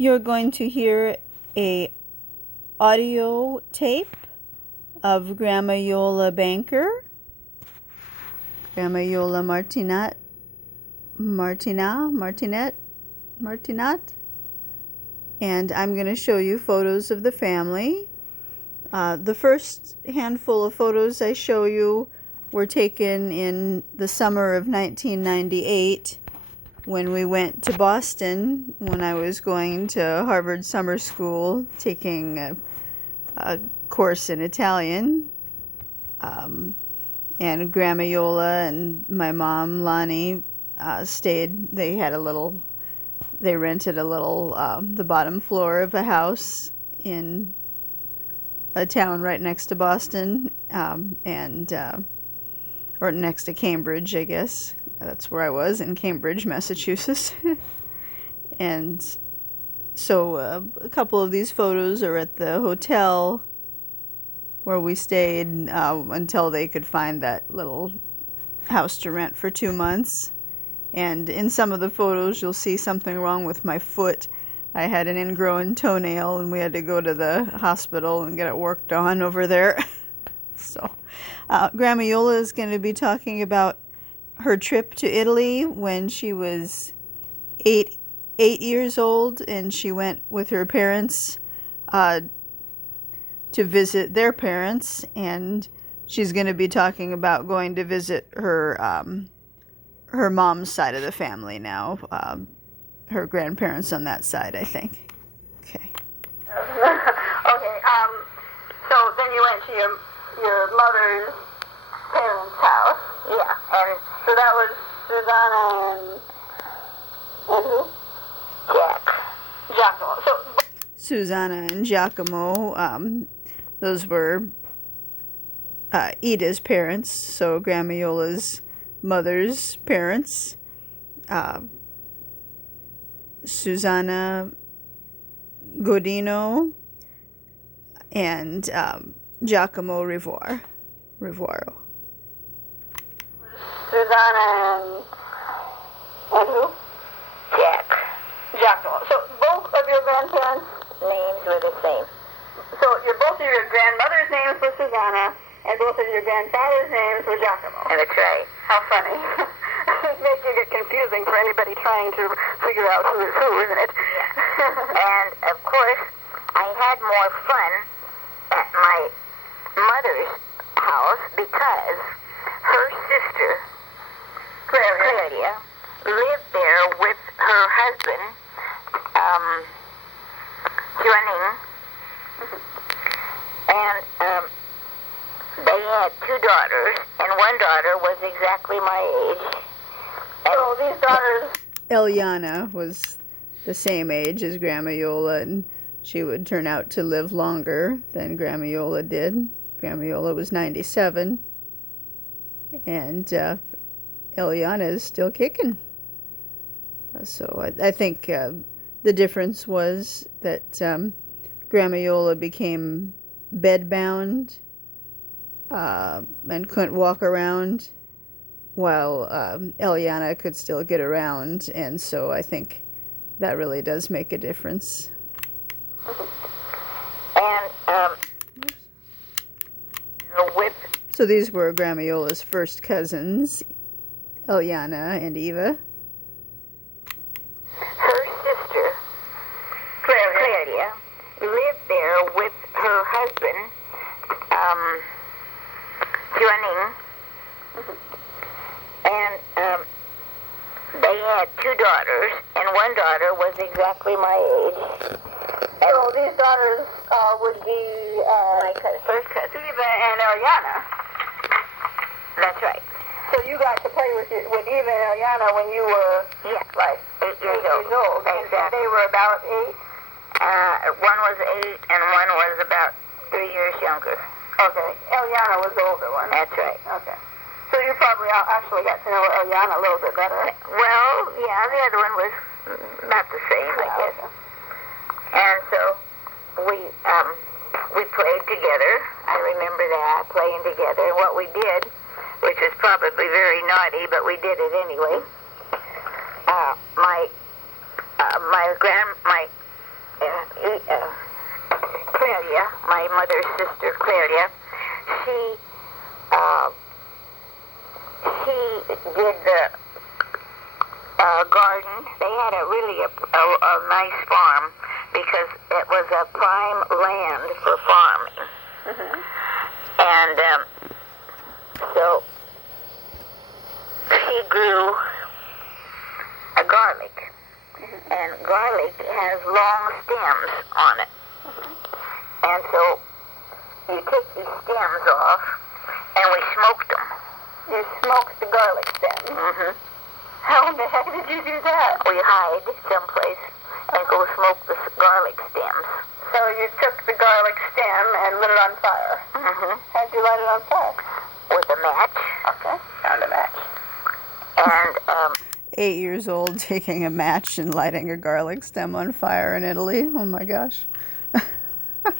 You're going to hear a audio tape of Grandma Iole Banker, Grandma Iole Martinat, and I'm going to show you photos of the family. The first handful of photos I show you were taken in the summer of 1998 when we went to Boston when I was going to Harvard Summer School taking a course in Italian. And Grandma Iole and my mom Lonnie stayed. They rented a little, the bottom floor of a house in a town right next to Boston, or next to Cambridge, I guess. That's where I was, in Cambridge, Massachusetts. And so a couple of these photos are at the hotel where we stayed until they could find that little house to rent for 2 months. And in some of the photos, you'll see something wrong with my foot. I had an ingrown toenail, and we had to go to the hospital and get it worked on over there. So, Grandma Iole is going to be talking about her trip to Italy when she was eight years old, and she went with her parents to visit their parents, and she's going to be talking about going to visit her mom's side of the family now, her grandparents on that side, I think. Okay. Okay. So then you went to your mother's parents' house. Yeah. And so that was Susanna and who? Giacomo. So Susanna and Giacomo, those were Ida's parents, so Grandma Iole's mother's parents. Susanna Godino and Giacomo Rivoaro. Susanna and who? Giacomo. So both of your grandparents' names were the same. So both of your grandmother's names were Susanna, and both of your grandfather's names were Giacomo. And that's right. How funny. It makes it get confusing for anybody trying to figure out who is who, isn't it? Yeah. And, of course, I had more fun at my mother's house because her sister, Claudia, lived there with her husband, Juaning, and they had 2 daughters, and one daughter was exactly my age. So these daughters... Eliana was the same age as Grandma Iole, and she would turn out to live longer than Grandma Iole did. Grandma Iole was 97, and Eliana is still kicking. So I think the difference was that Grandma Iole became bedbound and couldn't walk around, while Eliana could still get around, and so I think that really does make a difference. And so these were Grandma Iole's first cousins, Eliana and Eva. Her sister, Claudia, lived there with her husband, Juaning, and they had 2 daughters, and one daughter was exactly my age. So these daughters would be My first cousin. Eva and Eliana. That's right. So you got to play with Eva and Eliana when you were like 8 years old. Exactly. They were about 8? One was 8 and one was about 3 years younger. Okay. Eliana was the older one. That's right. Okay. So you probably actually got to know Eliana a little bit better. Well, yeah, the other one was not the same, I guess. Okay. And so we played together. I remember that, playing together. And what we did, which was probably very naughty, but we did it anyway. My Clelia, my mother's sister Clelia, she did the garden. They had a nice farm because it was a prime land for farming. And so she grew a garlic. And garlic has long stems on it. And so you take these stems off, and we smoked them. You smoked the garlic stems. How in the heck did you do that? We hide someplace and go smoke the garlic stems. So you took the garlic stem and lit it on fire. How'd you light it on fire? With a match. Okay, found a match. And 8 years old, taking a match and lighting a garlic stem on fire in Italy. Oh my gosh. the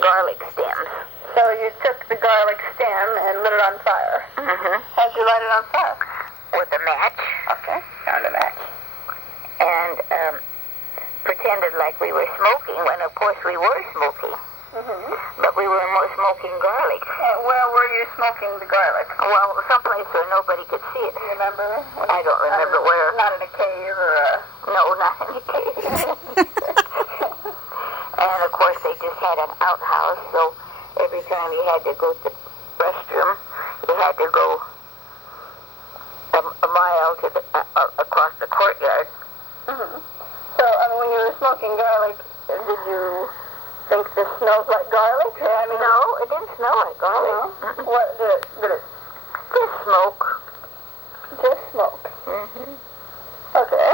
garlic stems. So you took the garlic stem and lit it on fire. How'd you light it on fire? With a match. Okay, found a match. And pretended like we were smoking when of course we were smoking. But we were more smoking garlic. Where were you smoking the garlic? Well, someplace where nobody could see it. Do you remember? I don't remember where. Not in a cave or a... No, not in a cave. And of course they just had an outhouse, so every time you had to go to the restroom, you had to go a mile to the, across the courtyard. So, when you were smoking garlic, did you think this smells like garlic? No, it didn't smell like garlic. No? What did it? Just smoke. Just smoke. Okay.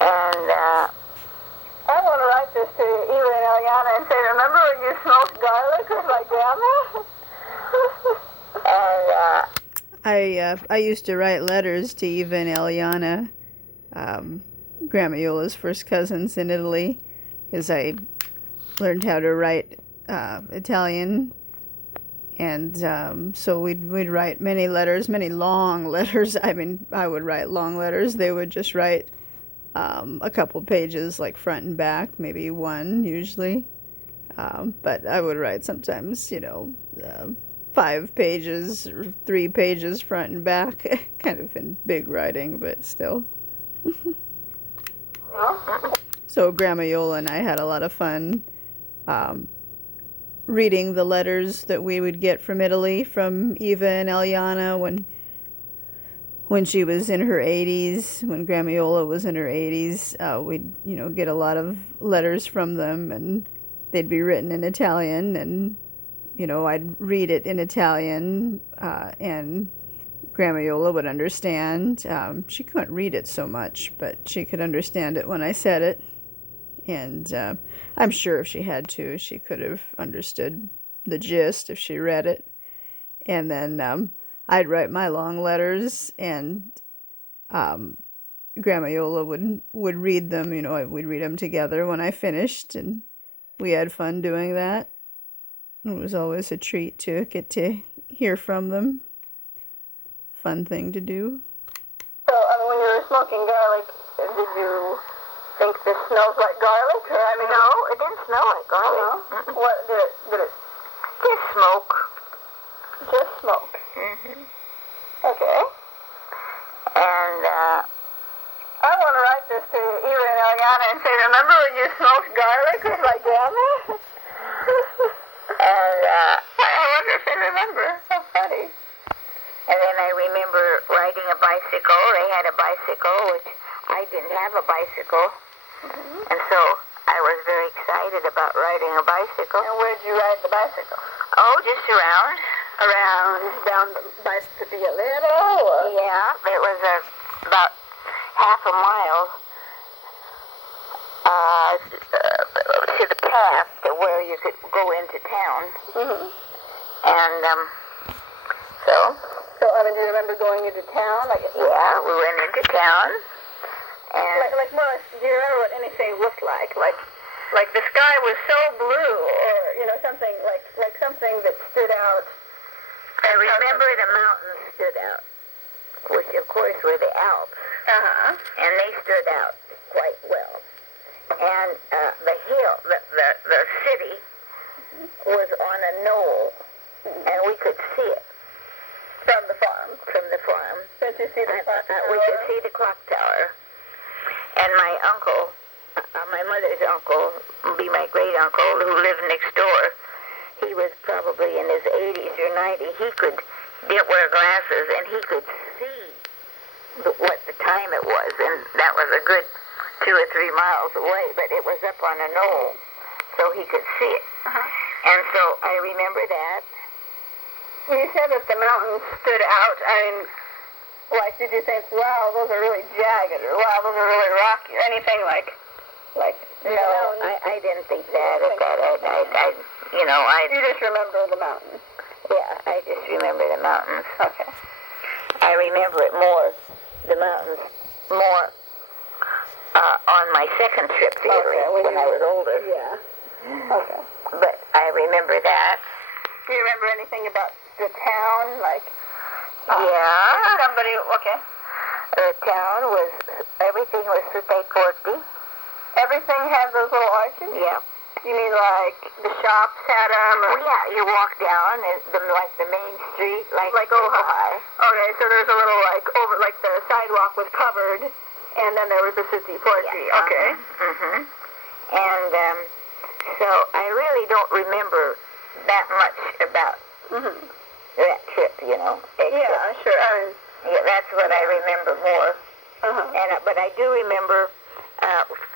And I want to write this to Eva and Eliana and say, remember when you smoked garlic with my grandma? and I used to write letters to Eva and Eliana, Grandma Iole's first cousins in Italy, because I learned how to write Italian, and so we'd write many letters, many long letters. I mean, I would write long letters. They would just write a couple pages, like front and back, maybe one usually. But I would write sometimes, 5 pages or 3 pages front and back, kind of in big writing, but still. So Grandma Iole and I had a lot of fun reading the letters that we would get from Italy from Eva and Eliana when she was in her 80s, when Grandma Iole was in her 80s. We'd get a lot of letters from them, and they'd be written in Italian, and I'd read it in Italian, and Grandma Iole would understand. She couldn't read it so much, but she could understand it when I said it. And I'm sure if she had to, she could have understood the gist if she read it. And then I'd write my long letters, and Grandma Iole would read them. We'd read them together when I finished, and we had fun doing that. It was always a treat to get to hear from them. Fun thing to do. So, when you were smoking garlic, did you think this smells like garlic? No, it didn't smell like garlic. No? What did it? Just smoke. Just smoke. Okay. And I want to write this to Eva and Eliana and say, remember when you smoked garlic with my grandma? and I wonder if they remember. How funny. And then I remember riding a bicycle. They had a bicycle, which I didn't have a bicycle. And so I was very excited about riding a bicycle. And where'd you ride the bicycle? Oh, just around. Down by Violetta? Or? Yeah, it was about half a mile to the path to where you could go into town. And so, do you remember going into town? Yeah, we went into town. And do you remember what anything looked like? Like the sky was so blue, or something like something that stood out. I remember the mountains stood out, which of course were the Alps. And they stood out quite well. and the hill, the city was on a knoll, and we could see it From the farm. from the farm. Did you see the clock tower? We could see the clock tower. And my uncle, my mother's uncle, be my great uncle, who lived next door, he was probably in his 80s or 90s. He didn't wear glasses, and he could see what the time it was, and that was a good 2 or 3 miles away, but it was up on a knoll, so he could see it. And so I remember that. You said that the mountains stood out. I mean, like, did you think, wow, those are really jagged, or wow, those are really rocky, or anything like No, I didn't think that. You just remember the mountains. Yeah, I just remember the mountains. Okay. I remember it more, the mountains, more on my second trip to Italy when I was older. Yeah. Okay. But I remember that. Do you remember anything about the town? Like, Yeah. somebody, okay. The town was, everything was super porty. Everything had those little arches? Yeah. You mean like the shops had them? Or? Well, yeah, you walk down and like the main street, like Ojai. Okay, so there's a little like the sidewalk was covered, and then there was the city porty. Yeah. Okay. And so I really don't remember that much about that trip, except, Yeah, sure. I mean, yeah, that's what I remember more. But I do remember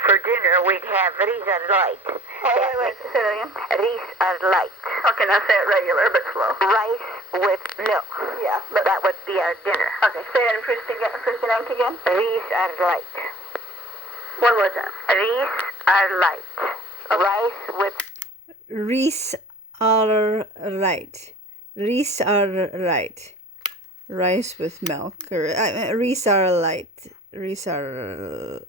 for dinner we'd have ris à light. wait, say that again. Ris à light. Okay, now say it regular but slow. Rice with milk. Yeah. But that would be our dinner. Okay, say it in Christianite again. Ris à light. One more time. Ris à light. Rice with Ris are right. Ris are right. Rice with milk. Or ris are light. Ris are...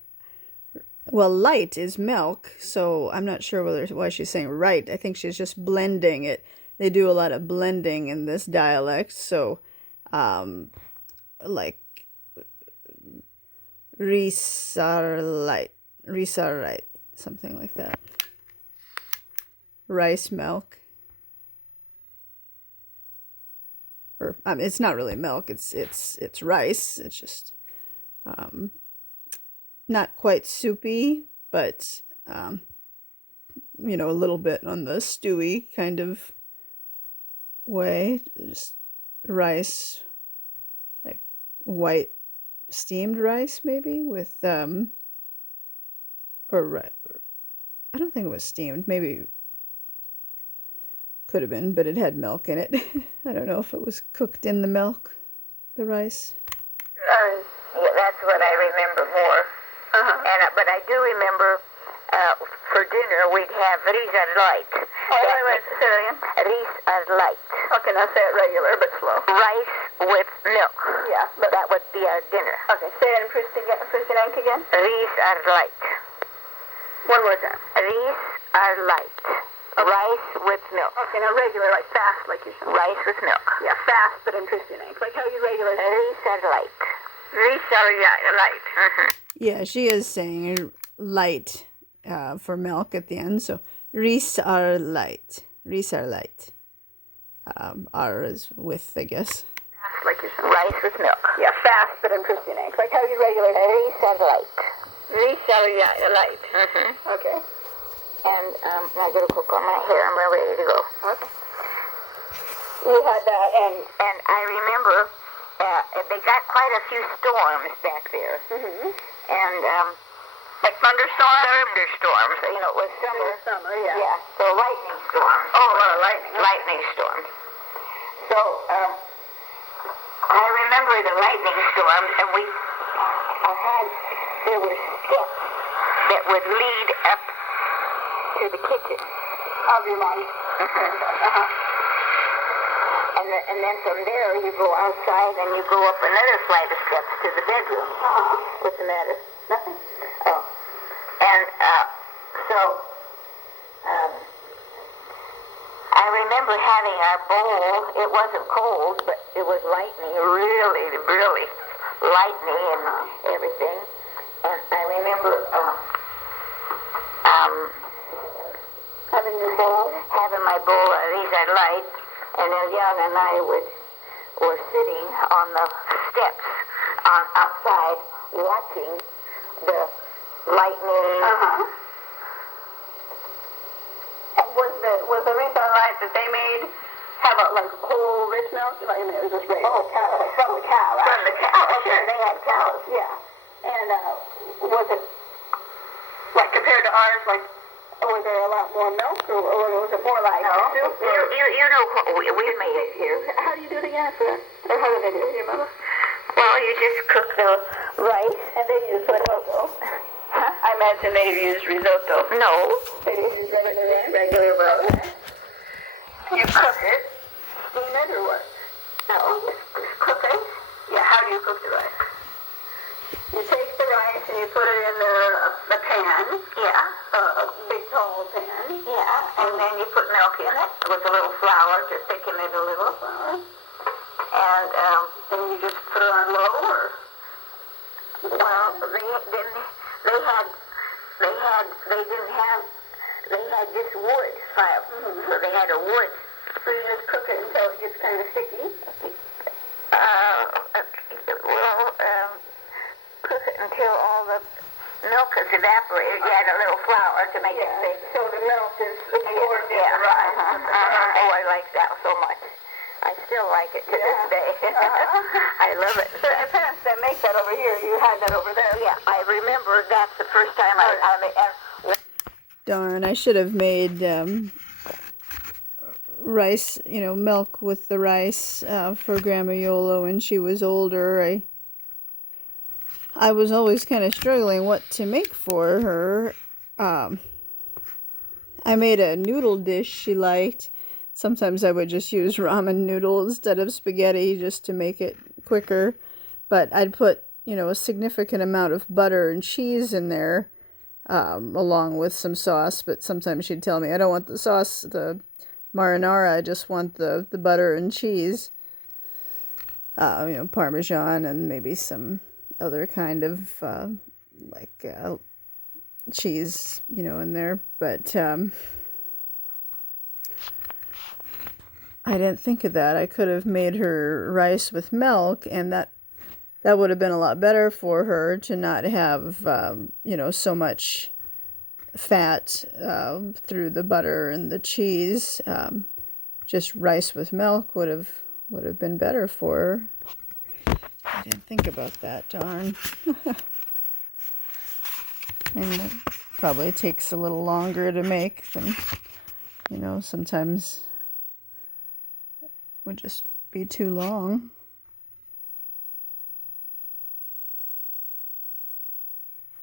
Well, light is milk, so I'm not sure why she's saying right. I think she's just blending it. They do a lot of blending in this dialect, so, like, ris are light. Ris are right. Something like that. Rice, milk. Or, it's not really milk, it's rice. It's just, not quite soupy, but, a little bit on the stewy kind of way. Just rice, like white steamed rice, maybe, with, I don't think it was steamed, maybe could have been, but it had milk in it. I don't know if it was cooked in the milk, the rice. yeah, that's what I remember more. But I do remember for dinner we'd have ris à light. Wait, say that again. Ris à light. Okay, now say it regular but slow. Rice with milk. Yeah. But that would be our dinner. Okay, say it in Christianite again. Ris à light. One more time. Ris à light. Rice with milk. Okay, now regular, like fast, like you said. Rice with milk. Yeah, fast, but in Christianite. Like how you regular. Ris à light. Ris à light. Yeah, she is saying light for milk at the end. So ris are light. Ris are light. R is with, I guess. Fast, like you said. Rice with milk. Yeah, fast, but in Christianite. Like how you regular. Ris à light. Ris à light. Okay. And I got to cook on my hair. I'm ready to go. Okay. We had that, and I remember they got quite a few storms back there. And like thunderstorms. Thunderstorms. It was summer. Summer, yeah. Yeah. So lightning storms. Oh, a lot of lightning. Lightning storms. So I remember the lightning storms, and there were steps that would lead up to the kitchen of your mom. And then from there you go outside and you go up another flight of steps to the bedroom. What's the matter? Nothing. Oh. And so I remember having our bowl. It wasn't cold, but it was lightning, really, really lightning and everything. And I remember my bowl, these I'd light, and then Jan and I were sitting on the steps outside watching the lightning. Was the wreath on rice that they made have a whole rich milk? Like, it was just regular cow, from the cow, right? From the cow, Okay. they had cows. Yeah. And was it like compared to ours? Like, was there a lot more milk, or was it more like No, soup? you know what we made it here. How do you do it again, sir? Or how did they do it? You remember? Well, you just cook the rice. And they used risotto. I imagine they used risotto. No, They used regular rice. regular rice. Okay. You cook it, steam it, or what? No, just cook it. Yeah, how do you cook the rice? You take the rice and you put it in the pan, Yeah, a big tall pan. yeah, and then you put milk in it with a little flour to thicken it a little. And And you just put it on low, or? well, they had this wood fire, so they had a wood. So you just cook it until it gets kind of sticky? Cook it until all the milk is evaporated. You add a little flour to make it thick. So the milk is absorbed in the rice. Oh, I like that so much. I still like it to this day. I love it. So your parents didn't make that over here. You had that over there. Yeah, I remember that's the first time I made. Darn, I should have made rice, milk with the rice for Grandma Iole when she was older. I was always kind of struggling what to make for her. I made a noodle dish she liked. Sometimes I would just use ramen noodles instead of spaghetti just to make it quicker. But I'd put, a significant amount of butter and cheese in there, along with some sauce. But sometimes she'd tell me, I don't want the sauce, the marinara, I just want the butter and cheese. Parmesan and maybe some other kind of, cheese, in there. But, I didn't think of that. I could have made her rice with milk, and that would have been a lot better for her to not have, so much fat through the butter and the cheese. Just rice with milk would have been better for her. I didn't think about that, darn. And it probably takes a little longer to make than, sometimes would just be too long.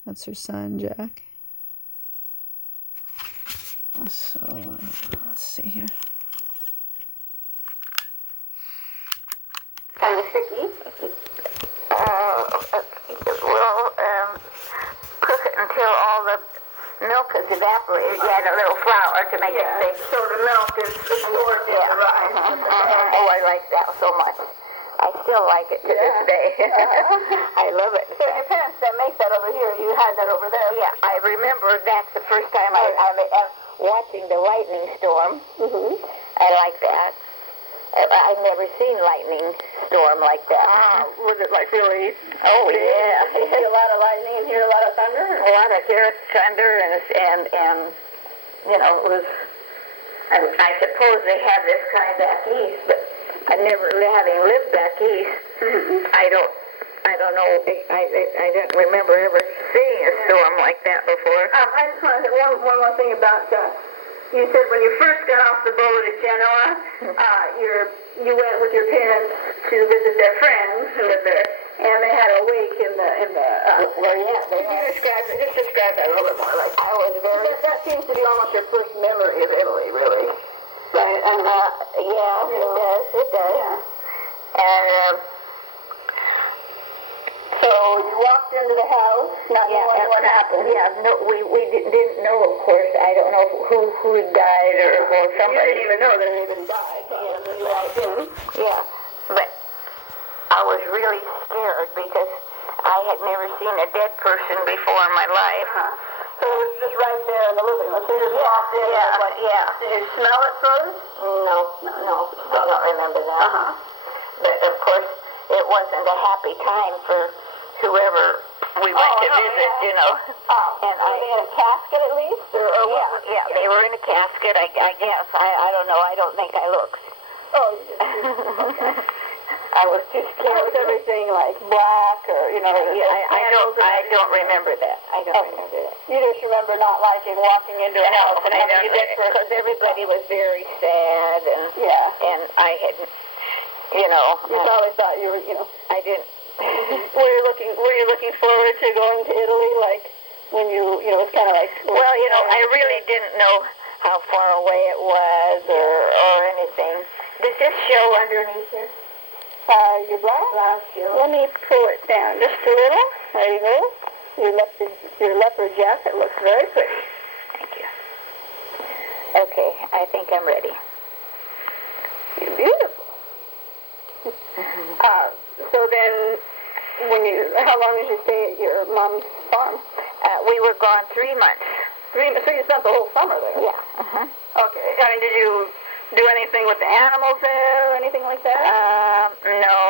That's her son, Jack. So, let's see here. Kind of sticky. Cook it until all the milk is evaporated. You add a little flour to make it thick. So the milk is absorbed in the rice. Oh, I like that so much. I still like it to this day. I love it. So your parents didn't make that over here. You had that over there. Yeah, I remember that's the first time I watching the lightning storm. I like that. I've never seen lightning storm like that. Was it like really? Oh yeah. You see a lot of lightning and hear a lot of thunder? A lot of thunder and it was. I suppose they have this kind back east, but I never, having lived back east, I don't know. I don't remember ever seeing a storm like that before. I just want to say one more thing about. You said when you first got off the boat at Genoa, you went with your parents to visit their friends who lived there, and they had a wake in the. Well, yeah. Just describe that a little bit more. Like I was very. that seems to be almost your first memory of Italy, really. Right. Yeah, it does. Yeah. And so you walked into the house, not knowing what happened. Yeah, no, we didn't know, of course. I don't know who had died or somebody. You didn't even know that anybody died. You walked in. Yeah, but I was really scared because I had never seen a dead person before in my life. so it was just right there in the living room. So you just walked in. Yeah. Did you smell it first? No, I don't remember that. But of course, it wasn't a happy time for whoever we went to visit, you know. And were they in a casket at least? Or Yeah, they were in a casket, I guess. I don't know. I don't think I looked. Oh, you just, okay. I was too scared. Was everything like black or, you know? I don't remember that. I don't remember that. You just remember not liking walking into a house and having to dig for because everybody was very sad and I had, you know. You probably thought you were, you know. I didn't. Were you looking forward to going to Italy, like when you know, it's kind of like. Well, you know, I really didn't know how far away it was or anything. Does this show underneath here? Your blouse? Let me pull it down just a little. There you go. Your leopard jacket looks very pretty. Thank you. Okay, I think I'm ready. You're beautiful. So then, how long did you stay at your mom's farm? We were gone 3 months. 3 months. So you spent the whole summer there? Yeah. Okay. I mean, did you do anything with the animals there or anything like that? No.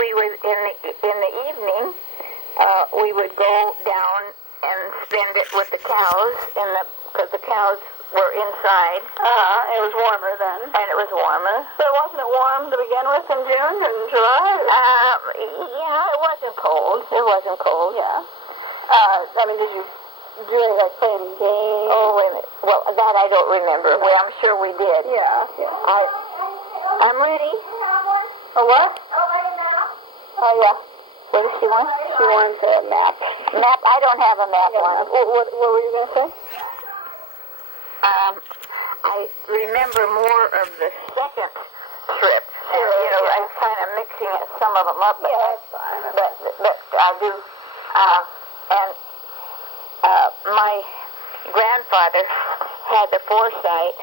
We would in the evening. We would go down and spend it with the cows because the cows were inside. It was warmer then. And it was warmer. So wasn't it warm to begin with in June and July? Yeah, it wasn't cold. Yeah. I mean, did you do any, like, play any games? Oh, wait a minute. Well, that I don't remember. No. Well, I'm sure we did. Yeah. I'm ready. A what? Oh, yeah. What does she want? She wants a map. Map? I don't have a map on. What were you going to say? I remember more of the second trip. You know, I'm kind of mixing some of them up. But, Yeah, that's fine. But I do. And my grandfather had the foresight.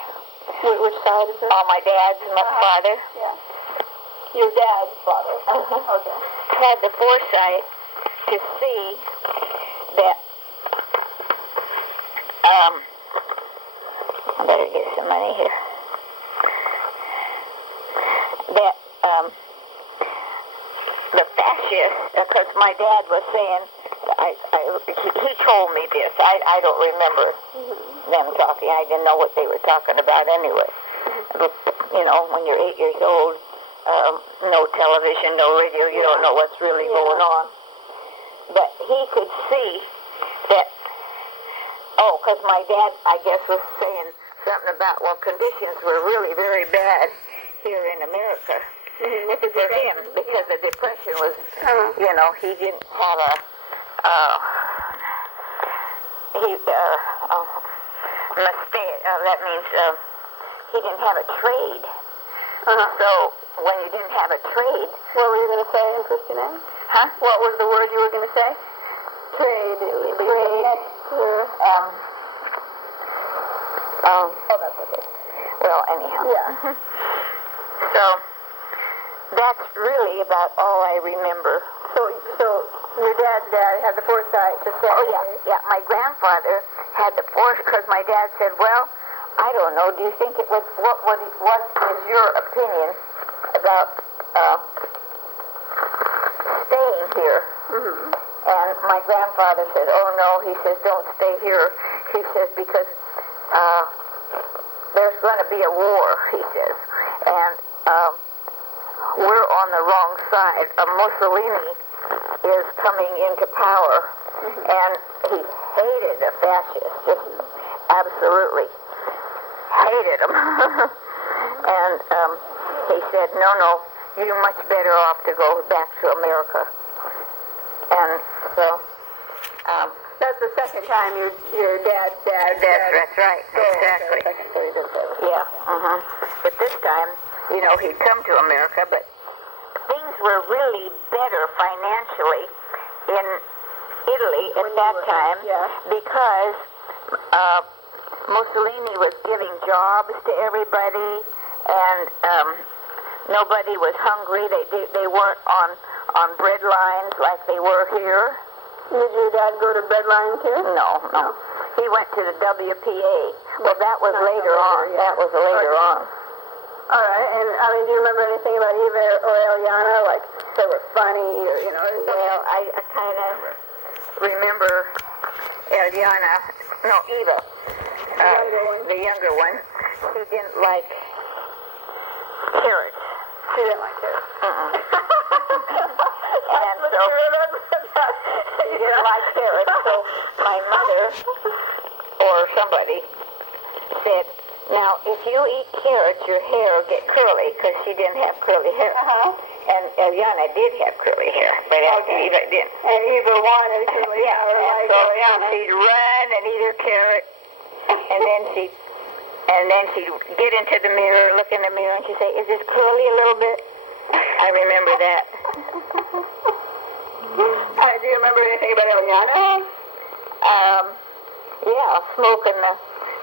Which side is it? My dad's father. Yeah. Your dad's father. Okay. Had the foresight to see that. I better get some money here. That the fascists, because my dad was saying, he told me this. I don't remember them talking. I didn't know what they were talking about anyway. But, you know, when you're 8 years old, no television, no radio, you don't know what's really going on. But he could see that, because my dad, I guess, was saying something about, well, conditions were really very bad here in America for him because the depression was, you know, he didn't have that means he didn't have a trade. So when you didn't have a trade. What were you going to say in Christian? Huh? What was the word you were going to say? Trade. That's okay. Well, anyhow. Yeah. So that's really about all I remember. So your dad's dad had the foresight to say. Oh, yeah. My grandfather had the foresight because my dad said, well, I don't know. Do you think it was, what is your opinion about staying here? And my grandfather said, oh, no. He says, don't stay here. He says, because there's going to be a war, he says. And we're on the wrong side. Mussolini is coming into power. And he hated the fascists. Just absolutely hated them. And he said, no, you're much better off to go back to America. And so that's the second time your dad's dad. That's right. Exactly. Okay, so he did say that. Yeah. But this time, you know, he'd come to America, but things were really better financially in Italy at that time because Mussolini was giving jobs to everybody, and nobody was hungry. They weren't on bread lines like they were here. Did your dad go to bread lines here? No. he went to the WPA. Well, that was later on. Yeah. That was later on. All right, and I mean, do you remember anything about Eva or Eliana? Like they were funny, or you know? Well, I kind of remember Eliana, no, Eva, the younger one. She didn't like carrots. She didn't like carrots. And so she didn't like carrots. So my mother or somebody said, now, if you eat carrots, your hair will get curly, because she didn't have curly hair. And Eliana did have curly hair, but Eva didn't. And Eva wanted curly hair. And so she'd run and eat her carrot, and then she'd get into the mirror, look in the mirror, and she'd say, "Is this curly a little bit?" I remember that. Do you remember anything about Eliana? Yeah, smoking the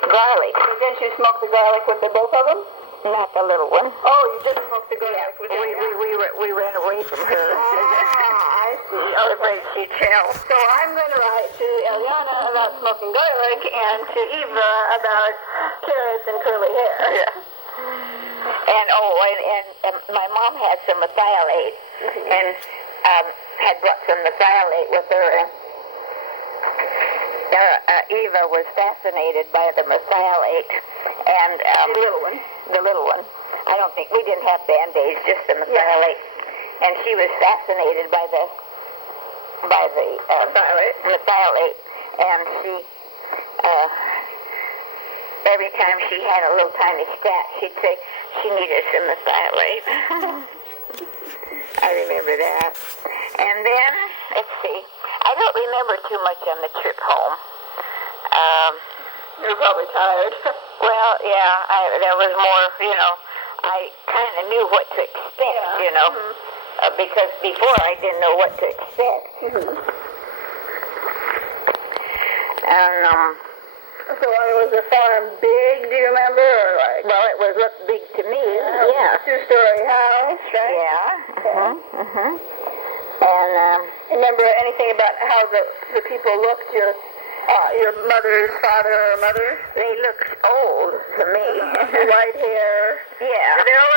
garlic. So then she smoked the garlic with the both of them? Not the little one. Oh, you just smoked the garlic with Eliana. We ran away from her. I see. I was afraid she'd tell. So I'm going to write to Eliana about smoking garlic and to Eva about carrots and curly hair. Yeah. And my mom had some methylate, and had brought some methylate with her. And Eva was fascinated by the methylate, and The little one. The little one. I don't think we didn't have Band-Aids, just the methylate. Yeah. And she was fascinated by the methylate, and she every time she had a little tiny scratch, she'd say she needed some methylate. I remember that. And then, let's see, I don't remember too much on the trip home. You're probably tired. Well, yeah, there was more, I kind of knew what to expect, because before I didn't know what to expect. And, So was the farm big, do you remember? Or like, well, it looked big to me, yeah. Two-story house, right? Yeah. And, Remember anything about how the people looked, your mother's father or mother? they looked old to me. White hair. Yeah. They're all